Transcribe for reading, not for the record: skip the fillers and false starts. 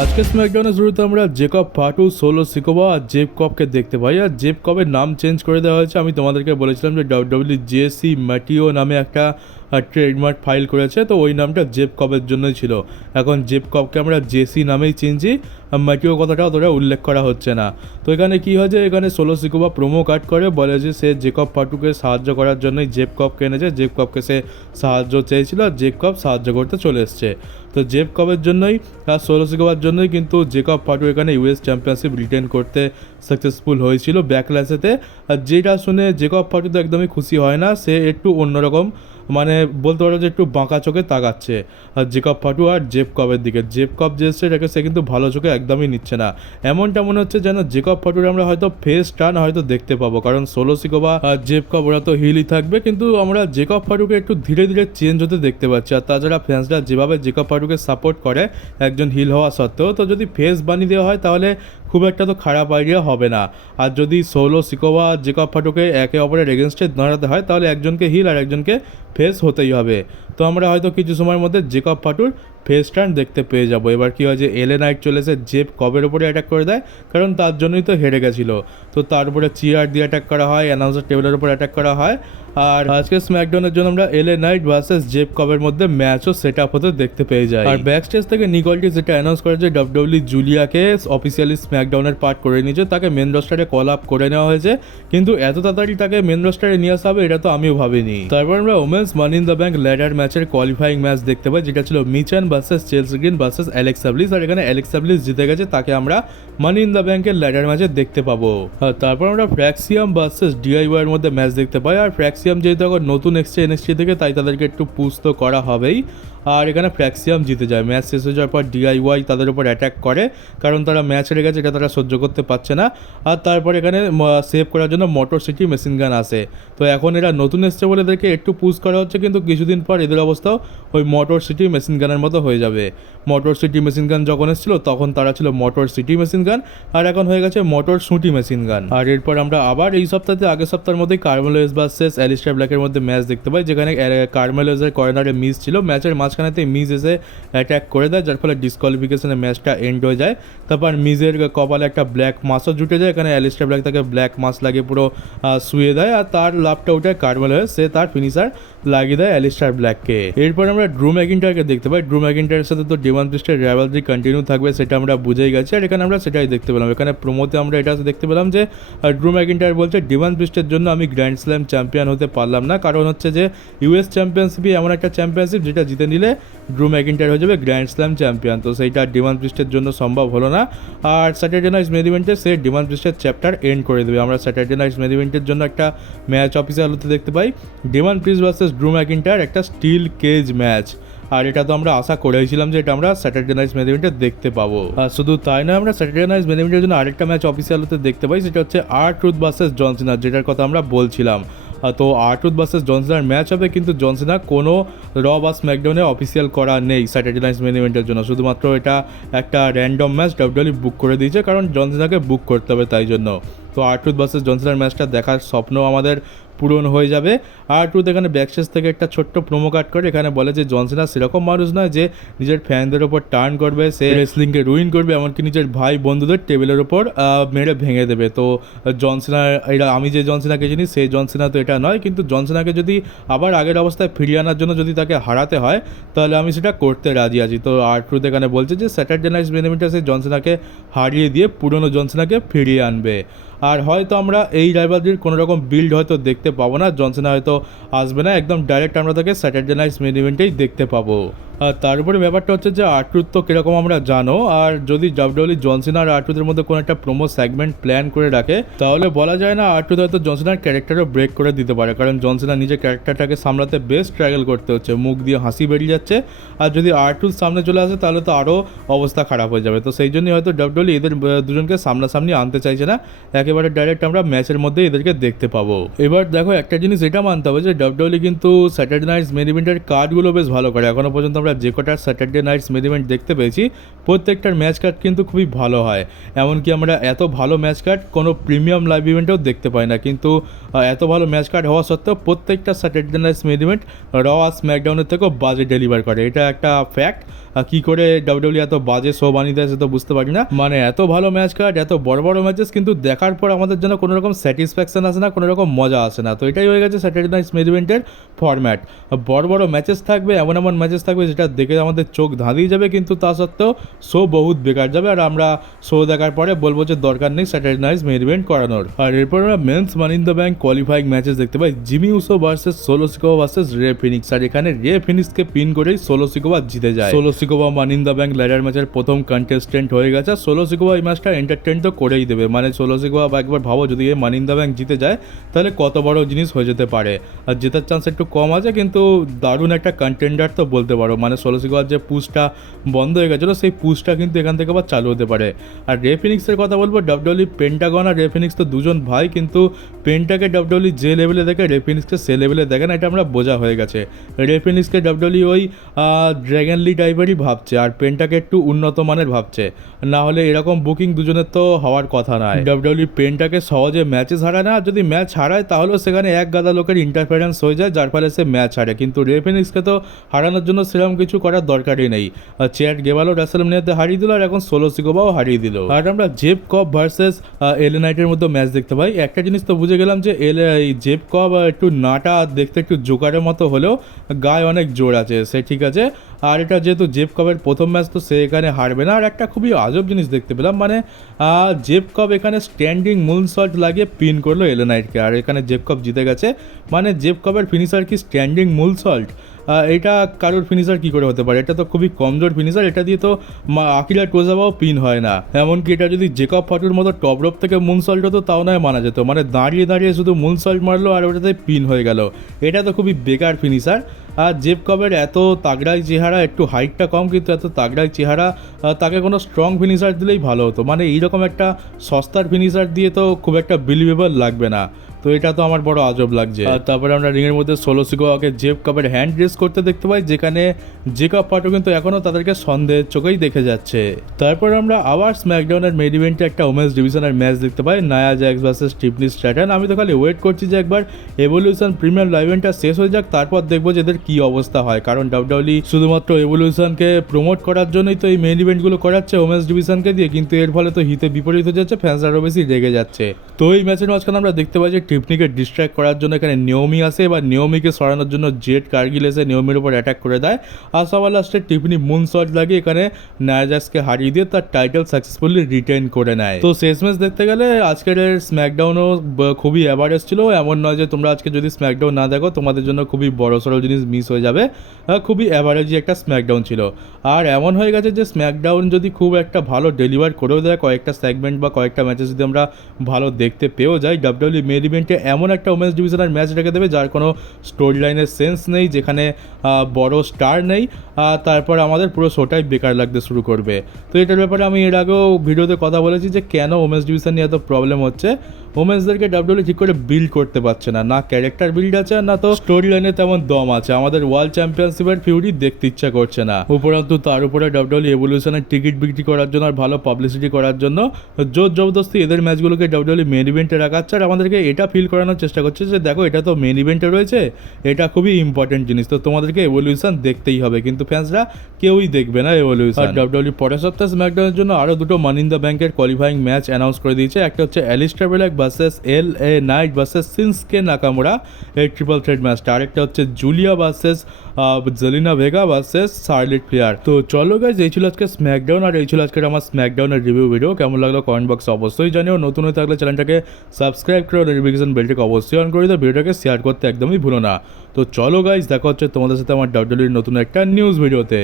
আজকে স্ম্যাকডাউনের শুরুতে আমরা জেকব ফাটু, সোলো সিকোবা আর জেব কবকে দেখতে পাই। আর জেব কবের নাম চেঞ্জ করে দেওয়া হয়েছে। আমি তোমাদেরকে বলেছিলাম যে ডাব্লিউডাব্লিউ জেসি ম্যাটিও নামে একটা ট্রেডমার্ক ফাইল করেছে, তো ওই নামটা জেব কবের জন্যই ছিল। এখন জেব কবকে আমরা জেসি নামেই চিনছি, ম্যাটিও কথাটা অতটা উল্লেখ করা হচ্ছে না। তো এখানে কী হয়েছে, এখানে সোলো সিকোবা প্রোমো কাট করে বলে যে সে জেকব ফাটুকে সাহায্য করার জন্যই জেব কবকে এনেছে। জেব কবকে সে সাহায্য চেয়েছিল আর জেব কব সাহায্য করতে চলে এসছে। তো জেব কবের জন্যই আর সোলো সিকোবার জন্যই কিন্তু জেকব ফাটু এখানে ইউএস চ্যাম্পিয়নশিপ রিটেন করতে সাকসেসফুল হয়েছিল ব্যাকল্যাশেতে। আর যেটা শুনে জেকব ফাটু তো একদমই খুশি হয় না, সে একটু অন্যরকম মানে বলতে পারো যে একটু বাঁকা চোখে তাকাচ্ছে আর জেকব ফাটু আর জেব কবের দিকে। জেব কব যে এসছে এটাকে সে কিন্তু ভালো চোখে একদমই নিচ্ছে না। এমনটা মনে হচ্ছে যেন জেকব ফাটুর আমরা হয়তো ফেস টার্ন হয়তো দেখতে পাবো, কারণ সোলো সিকোবা আর জেব কব ওরা তো হিলই থাকবে, কিন্তু আমরা জেকব ফাটুকে একটু ধীরে ধীরে চেঞ্জ হতে দেখতে পাচ্ছি। আর তাছাড়া ফ্যান্সরা যেভাবে জেকব ফাটুকে সাপোর্ট করে একজন হিল হওয়া সত্ত্বেও, তো যদি ফেস বানিয়ে দেওয়া হয় তাহলে খুব একটা তো খারাপ আইডিয়া হবে না। আর যদি সোলো সিকোবা আর জেকব ফাটুকে একে অপরের এগেনস্টে দাঁড়াতে হয় তাহলে একজনকে হিল আর একজনকে ফেস হতেই হবে। তো আমরা হয়তো কিছু সময়ের মধ্যে জেকব ফাটুর ফেস টার্ন দেখতে পেয়ে যাবো। এবার কী হয় যে এলে নাইট চলে এসে জেব কবের ওপরে অ্যাটাক করে দেয়, কারণ তার জন্যই তো হেরে গেছিলো। তো তারপরে চেয়ার দিয়ে অ্যাটাক করা হয়, অ্যানাউন্সার টেবিলের উপর অ্যাটাক করা হয়। আর আজকে স্ম্যাকডাউনের জন্য আমরা এলে নাইট ভার্সেস জেব কবের মধ্যে ম্যাচও সেট আপ হতে দেখতে পেয়ে যাই। আর ব্যাক স্টেজ থেকে নিকলটি যেটা অ্যানাউন্স করে যে ডাব্লিউডাব্লিউ জুলিয়াকে অফিসিয়ালি স্ম্যাকডাউনের পার্ট করে নিয়েছে, তাকে মেন রোস্টারে কল আপ করে নেওয়া হয়েছে, কিন্তু এত তাড়াতাড়ি তাকে মেন রোস্টারে নিয়ে আসা হবে এটা তো আমিও ভাবিনি। তারপর আমরা women's money in the bank ladder ম্যাচের কোয়ালিফাইং ম্যাচ দেখতে পাই, যেটা ছিল Michin versus Chelsea Green versus Alexa Bliss. আর এখানে অ্যালেক্সা ব্লিস জিতে গেছে, তাকে আমরা মানি ইন দ্য ব্যাংকের ল্যাডার ম্যাচে দেখতে পাবো। আর তারপর আমরা ফ্র্যাক্সিয়াম ভার্সেস ডিআইওয়াই এর মধ্যে ম্যাচ দেখতে পাই। আর ফ্র্যাক্সিয়াম যেহেতু এখন নতুন এক্সট্রা এনএক্সটি থেকে, তাই তাদেরকে একটু পুশ তো করা হবেই। আর এখানে ফ্র্যাক্সিয়াম জিতে যায়। ম্যাচ শেষ হয়ে যাওয়ার পর ডিআইওয়াই তাদের উপর অ্যাটাক করে, কারণ তারা ম্যাচ হেরে গেছে, এটা তারা সহ্য করতে পারছে না। আর তারপর এখানে সেভ করার জন্য মোটর সিটি মেশিন গান আসে। তো এখন এরা নতুন এসছে বলে এদেরকে একটু পুশ করা হচ্ছে, কিন্তু কিছুদিন পর এদের অবস্থাও ওই মোটর সিটি মেশিন গানের মতো হয়ে যাবে। মোটর সিটি মেশিন গান যখন এসেছিলো তখন তারা ছিল মোটর সিটি মেশিন গান, আর এখন হয়ে গেছে মোটর সুটি মেশিন গান। আর এরপর আমরা আবার এই সপ্তাহে আগের সপ্তাহের মধ্যে কার্মেলোস ভার্সেস অ্যালিস্টার ব্ল্যাকের মধ্যে ম্যাচ দেখতে পাই, যেখানে কার্মেলোসের কর্নারে মিস ছিল। ম্যাচের মাঝখানেতে মিস এসে অ্যাটাক করে দেয়, যার ফলে ডিসকোয়ালিফিকেশনে ম্যাচটা এন্ড হয়ে যায়। তারপর মিজের কপালে একটা ব্ল্যাক মাসও জুটে যায়, এখানে অ্যালিস্টার ব্ল্যাক তাকে ব্ল্যাক মাস লাগিয়ে পুরো শুয়ে দেয়, আর তার লাভটা উঠে কার্মেলোস সে তার ফিনিশার লাগিয়ে দেয় অ্যালিস্টার ব্ল্যাককে। এরপর আমরা ড্রু ম্যাকিন্টায়ারকে দেখতে পাই। ড্রু ম্যাকিন্টায়ারের সাথে তো ডেভান প্রিস্টের রাইভালরি কন্টিনিউ থাকবে, সেটা আমরা বুঝেই গেছি। আর এখানে আমরা সেটাই দেখতে পেলাম। এখানে প্রোমোতে আমরা এটা দেখতে পেলাম যে ড্রু ম্যাকিন্টায়ার বলছে ডেভান প্রিস্টের জন্য আমি গ্র্যান্ড স্ল্যাম চ্যাম্পিয়ন হতে পারলাম না, কারণ হচ্ছে যে ইউএস চ্যাম্পিয়নশিপই এমন একটা চ্যাম্পিয়নশিপ যেটা জিতে নিলে ড্রু ম্যাকিন্টায়ার হয়ে যাবে গ্র্যান্ড স্ল্যাম চ্যাম্পিয়ন। তো সেইটা ডেভান প্রিস্টের জন্য সম্ভব হলো না। আর স্যাটারডে নাইট মেন ইভেন্টে সে ডেভান প্রিস্টের চ্যাপ্টার এন্ড করে দেবে। আমরা স্যাটারডে নাইট মেন ইভেন্টের জন্য একটা ম্যাচ অফিসিয়াল হতে দেখতে পাই, ডেভান প্রিস্ট ভার্সেস ড্রু ম্যাকিন্টায়ার, একটা স্টিল কেজ ম্যাচ। আর এটা তো আমরা আশা করেছিলাম যে এটা আমরা স্যাটারডে নাইট মেন ইভেন্টে দেখতে পাবো। আর শুধু তাই নয়, আমরা স্যাটারডে নাইট মেন ইভেন্টের জন্য আরেকটা ম্যাচ অফিসিয়াল হতে দেখতে পাই, সেটা হচ্ছে আর-ট্রুথ ভার্সেস জন সিনা, যেটার কথা আমরা বলছিলাম। তো আর-ট্রুথ ভার্সেস জন সিনার ম্যাচ হবে, কিন্তু জন সিনা কোনো র বা স্ম্যাকডাউনে অফিসিয়াল করা নেই স্যাটারডে নাইট মেন ইভেন্টের জন্য। শুধুমাত্র এটা একটা র্যান্ডম ম্যাচ ডাব্লিউডাব্লিউ বুক করে দিয়েছে, কারণ জন সিনাকে বুক করতে হবে তাই জন্য। তো আর-ট্রুথ ভার্সেস জন সিনার ম্যাচটা দেখার স্বপ্ন আমাদের পূরণ হয়ে যাবে। আর-ট্রুথ এখানে ব্যাকস্টেজ থেকে একটা ছোট্ট প্রোমো কাট করে এখানে বলে যে জন সিনা সেরকম মানুষ নয় যে নিজের ফ্যানদের ওপর টার্ন করবে, সে রেসলিংকে রুইন করবে, এমনকি নিজের ভাই বন্ধুদের টেবিলের ওপর মেরে ভেঙে দেবে। তো জন সিনা এটা আমি যে জন সিনাকে চিনি সেই জন সিনা তো এটা নয়, কিন্তু জন সিনাকে যদি আবার আগের অবস্থায় ফিরিয়ে আনার জন্য যদি তাকে হারাতে হয় তাহলে আমি সেটা করতে রাজি আছি। তো আর-ট্রুথ এখানে বলছে যে স্যাটারডে নাইট মেন ইভেন্টে সে জন সিনাকে হারিয়ে দিয়ে পুরনো জন সিনাকে ফিরিয়ে আনবে। আর হয়তো আমরা এই রাইভালরির কোনো রকম বিল্ড হয়তো দেখতে পাবো না, জন সিনা হয়তো আসবে না, একদম ডাইরেক্ট আমরা তাকে স্যাটারডে নাইট মেন ইভেন্টেই দেখতে পাবো। আর তারপরে ব্যাপারটা হচ্ছে যে আর-ট্রুথ তো কীরকম আমরা জানো, আর যদি ডাব্লিউডাব্লিউ জন সিনা আর আর-ট্রুথের মধ্যে কোনো একটা প্রোমো সেগমেন্ট প্ল্যান করে রাখে তাহলে বলা যায় না আর-ট্রুথ হয়তো জন সিনার ক্যারেক্টারও ব্রেক করে দিতে পারে, কারণ জন সিনা নিজের ক্যারেক্টারটাকে সামলাতে বেশ স্ট্রাগল করতে হচ্ছে, মুখ দিয়ে হাসি বেরিয়ে যাচ্ছে। আর যদি আর-ট্রুথ সামনে চলে আসে তাহলে তো আরও অবস্থা খারাপ হয়ে যাবে। তো সেই জন্যই হয়তো ডাব্লিউডাব্লিউ এদের দুজনকে সামনাসামনি আনতে চাইছে না, একেবারে ডাইরেক্ট আমরা ম্যাচের মধ্যে এদেরকে দেখতে পাবো। এবার দেখো একটা জিনিস এটা মানতে হবে যে ডাব্লিউডাব্লিউ কিন্তু স্যাটারডে নাইট মেন ইভেন্টের কার্ডগুলো বেশ ভালো করে। এখনো পর্যন্ত আমরা আমরা যে কটা স্যাটারডে নাইটস মেন ইভেন্ট দেখতে পেয়েছি প্রত্যেকটার ম্যাচ কার্ড কিন্তু খুবই ভালো হয়। এমনকি আমরা এত ভালো ম্যাচ কার্ড কোনো প্রিমিয়াম লাইভ ইভেন্টেও দেখতে পাই না, কিন্তু এত ভালো ম্যাচ কার্ড হওয়া সত্ত্বেও প্রত্যেকটা স্যাটারডে নাইটস মেন ইভেন্ট র আর স্ম্যাকডাউনের থেকেও বাজে ডেলিভার করে, এটা একটা ফ্যাক্ট। কী করে ডাব্লিউডাব্লিউ এত বাজে শো বানিয়ে দেয় সেটা বুঝতে পারি না। মানে এত ভালো ম্যাচ কার্ড, এত বড় বড় ম্যাচেস, কিন্তু দেখার পর আমাদের জন্য কোনো রকম স্যাটিসফ্যাকশন আসে না, কোনো রকম মজা আসে না। তো এটাই হয়ে গেছে স্যাটারডে নাইটস মেন ইভেন্টের ফরম্যাট। বড় বড় ম্যাচেস থাকবে, এমন এমন ম্যাচেস থাকবে যেটা দেখে আমাদের চোখ ধাঁধিয়ে যাবে, কিন্তু তা সত্ত্বেও শো বহুত বেকার যাবে, আর আমরা শো দেখার পরে বলবো যে দরকার নেই স্যাটারডে নাইটস মেন ইভেন্ট করানোর। আর এরপর আমরা men's money in the bank qualifying matches দেখতে পাই, Jimmy Uso versus Solo Sikoa versus Rey Fenix. আর এখানে রে ফিনিক্সকে পিন করেই সোলো সিকোভা জিতে যায়। Solo Sikoa money in the bank ladder ম্যাচের প্রথম কন্টেস্টেন্ট হয়ে গেছে। সোলো সিকোভা এই ম্যাচটা এন্টারটেইন তো করেই দেবে। মানে সোলো সিকোভা একবার ভাবো যদি এই মানি ইন দ্য ব্যাংক জিতে যায় তাহলে কত বড় জিনিস হয়ে যেতে পারে। আর জেতার চান্স একটু কম আছে, কিন্তু দারুণ একটা কন্টেন্ডার তো বলতে পারো। মানে সোলো সিকোভার যে পুশটা বন্ধ হয়ে গেছিলো সেই পুশটা কিন্তু এখান থেকে আবার চালু হতে পারে। আর রে ফিনিক্সের কথা বলবো, ডাব্লিউডাব্লিউ পেন্টাগন আর রে ফিনিক্স তো দুজন ভাই, কিন্তু পেন্টাকে ডাব্লিউডাব্লিউ যে লেভেলে দেখে রে ফিনিক্সকে সে লেভেলে দেখে না, এটা আমরা বোঝা হয়ে গেছে। রে ফিনিক্সকে ডাব্লিউডাব্লিউ ওই ড্র্যাগন লি টাইপেরই ভাবছে, আর পেন্টাকে একটু উন্নত মানের ভাবছে। না হলে এরকম বুকিং দুজনের তো হওয়ার কথা নয়। ডাব্লিউডাব্লিউ পেন্টাকে সহজে ম্যাচেস হারায় না, যদি ম্যাচ হারায় তাহলেও সেখানে এক গাদা লোকের ইন্টারফারেন্স হয়ে যায়, যার ফলে সে ম্যাচ হারে। কিন্তু রে ফিনিক্সকে তো হারানোর জন্য সেরকম কিছু করার দরকারই নেই। চ্যাট গেবালো রাসেলমেনিয়াতে হারিয়ে দিল, আর এখন সোলো সিকোভাও হারিয়ে দিল। আর আমরা জেব কব ভার্সেস এলএ নাইটের মধ্যে ম্যাচ দেখতে পাই। একটা জিনিস তো বুঝে গেলাম যে এই জেব কব একটু নাটা দেখতে একটু জোকারের মতো হলেও গায়ে অনেক জোর আছে, সে ঠিক আছে। আর এটা যেহেতু জেব কবের প্রথম ম্যাচ, তো সে এখানে হারবে না। আর একটা খুবই আজব জিনিস দেখতে পেলাম, মানে জেব কব এখানে স্ট্যান্ডিং মুন শট লাগিয়ে পিন করলো এলএ নাইটকে, আর এখানে জেব কব জিতে গেছে। মানে জেব কবের ফিনিশার কি স্ট্যান্ডিং মুন শট? এটা কারোর ফিনিশার কি করে হতে পারে? এটা তো খুবই কমজোর ফিনিশার, এটা দিয়ে তো আকিরা টোজাবাও পিন হয় না। এমনকি এটা যদি জেকব ফাটুর মতো টপ রোপ থেকে মুনসল্ট হতো তাও নয় মানা যেত। মানে দাঁড়িয়ে দাঁড়িয়ে শুধু মুনসল্ট মারলো আর ওটাতে পিন হয়ে গেল, এটা তো খুবই বেকার ফিনিশার। আর জেব কবের এত তাগড়াই চেহারা, একটু হাইটটা কম কিন্তু এত তাগড়াই চেহারা, তাকে কোনো স্ট্রং ফিনিশার দিলেই ভালো হতো। মানে এইরকম একটা সস্তার ফিনিশার দিয়ে তো খুব একটা বিলিভেবল লাগবে না, তো এটা তো আমার বড় আজব লাগছে। আর তারপরে আমরা রিংয়ের মধ্যে সোলো সিকোভাকে জেব কবের হ্যান্ড রেস করতে দেখতে পাই, যেখানে জেকব ফাটো কিন্তু এখনও তাদেরকে সন্দেহের চোখেই দেখে যাচ্ছে। তারপর আমরা আবার স্ম্যাকডাউনের মেইন ইভেন্টে একটা ওমেন্স ডিভিশনের ম্যাচ দেখতে পাই, নায়া জ্যাক্স ভার্সেস টিফনি স্ট্র্যাটন। আমি তো খালি ওয়েট করছি যে একবার এভলিউশন প্রিমিয়াম লাইভ ইভেন্টটা শেষ হয়ে যাক, তারপর দেখবো যে এদের কী অবস্থা হয়। কারণ ডাব্লিউডাব্লিউ শুধুমাত্র এভলিউশনকে প্রমোট করার জন্যই তো এই মেইন ইভেন্টগুলো করাচ্ছে ওমেন্স ডিভিশনকে দিয়ে, কিন্তু এর ফলে তো হিতে বিপরীত হয়ে যাচ্ছে, ফ্যান্সরা আরও বেশি রেগে যাচ্ছে। তো এই ম্যাচের মাঝখানে আমরা দেখতে পাই যে টিফনিকে ডিস্ট্র্যাক্ট করার জন্য এখানে নিয়মি আসে, এবার নিয়মিকে সরানোর জন্য জেড কার্গিল এসে নিয়মির উপর অ্যাটাক করে দেয়। আর সবার লাস্টে টিফনি মুন শট লাগিয়ে এখানে নায়া জ্যাক্সকে হারিয়ে দিয়ে তার টাইটেল সাকসেসফুলি রিটেইন করে নেয়। তো শেষ ম্যাচ দেখতে গেলে আজকের স্ম্যাকডাউনও খুবই অ্যাভারেজ ছিল। এমন নয় যে তোমরা আজকে যদি স্ম্যাকডাউন না দেখো তোমাদের জন্য খুবই বড় সড়ো জিনিস মিস হয়ে যাবে, খুবই অ্যাভারেজই একটা স্ম্যাকডাউন ছিল। আর এমন হয়ে গেছে যে স্ম্যাকডাউন যদি খুব একটা ভালো ডেলিভার করেও দেয়, কয়েকটা সেগমেন্ট বা কয়েকটা ম্যাচে যদি আমরা ভালো দেখতে পেয়েও যাই, ডাব্লিউডাব্লিউ মেইন ইভেন্টে এমন একটা ওমেন্স ডিভিশনের ম্যাচ রেখে দেবে যার কোনো স্টোরি লাইনের সেন্স নেই, যেখানে বড় স্টার নেই, তারপর আমাদের পুরো শোটাই বেকার লাগতে শুরু করবে। তো এটার ব্যাপারে আমি এর আগেও ভিডিওতে কথা বলেছি যে কেন ওমেন্স ডিভিশন নিয়ে এত প্রবলেম হচ্ছে। ওমেন্সদেরকে ডাব্লিউডাব্লিউ ঠিক করে বিল্ড করতে পারছে না, না ক্যারেক্টার বিল্ড আছে না তো স্টোরি লাইনে তেমন দম আছে। আমাদের ওয়ার্ল্ড চ্যাম্পিয়নশিপের ফিউরি দেখতে ইচ্ছা করছে না। উপরন্তু তার উপরে ডাব্লিউডাব্লিউ এভলিউশনের টিকিট বিক্রি করার জন্য আর ভালো পাবলিসিটি করার জন্য জোর জবরদস্তি এদের ম্যাচগুলোকে ডাব্লিউডাব্লিউ মেন ইভেন্টে রাখাচ্ছে, আর আমাদেরকে এটা ফিল করানোর চেষ্টা করছে যে দেখো এটা তো মেন ইভেন্টে রয়েছে, এটা খুবই ইম্পর্টেন্ট জিনিস, তো তোমাদেরকে এভলিউশন দেখতেই হবে। কিন্তু ফ্যান্সরা কেউই দেখবে না এভলিউশন। ডাব্লিউডাব্লিউ পরের সপ্তাহে স্ম্যাকডাউনের জন্য আরও দুটো মানি ইন দ্য ব্যাংকের কোয়ালিফাইং ম্যাচ অ্যানাউন্স করে দিয়েছে। একটা হচ্ছে Alistair Black versus LA Knight versus Shinsuke Nakamura, এই ট্রিপল থ্রেট ম্যাচটা। আরেকটা হচ্ছে Julia versus Zelina Vega versus Charlotte Flair. তো চলো গাইজ, এই ছিল আজকে স্ম্যাকডাউন, আর এই ছিল আজকের আমার স্ম্যাকডাউনের রিভিউ ভিডিও। কেমন লাগলো কমেন্ট বক্সে অবশ্যই জানিও। নতুন হয়ে থাকলে চ্যানেলটাকে সাবস্ক্রাইব করে নোটিফিকেশন বেলটাকে অবশ্যই অন করে দিও, ভিডিওটাকে শেয়ার করতে একদমই ভুলো না। তো চলো গাইজ, দেখা হচ্ছে তোমাদের সাথে আমার ডাব্লিউডাব্লিউর নতুন একটা নিউজ ভিডিওতে।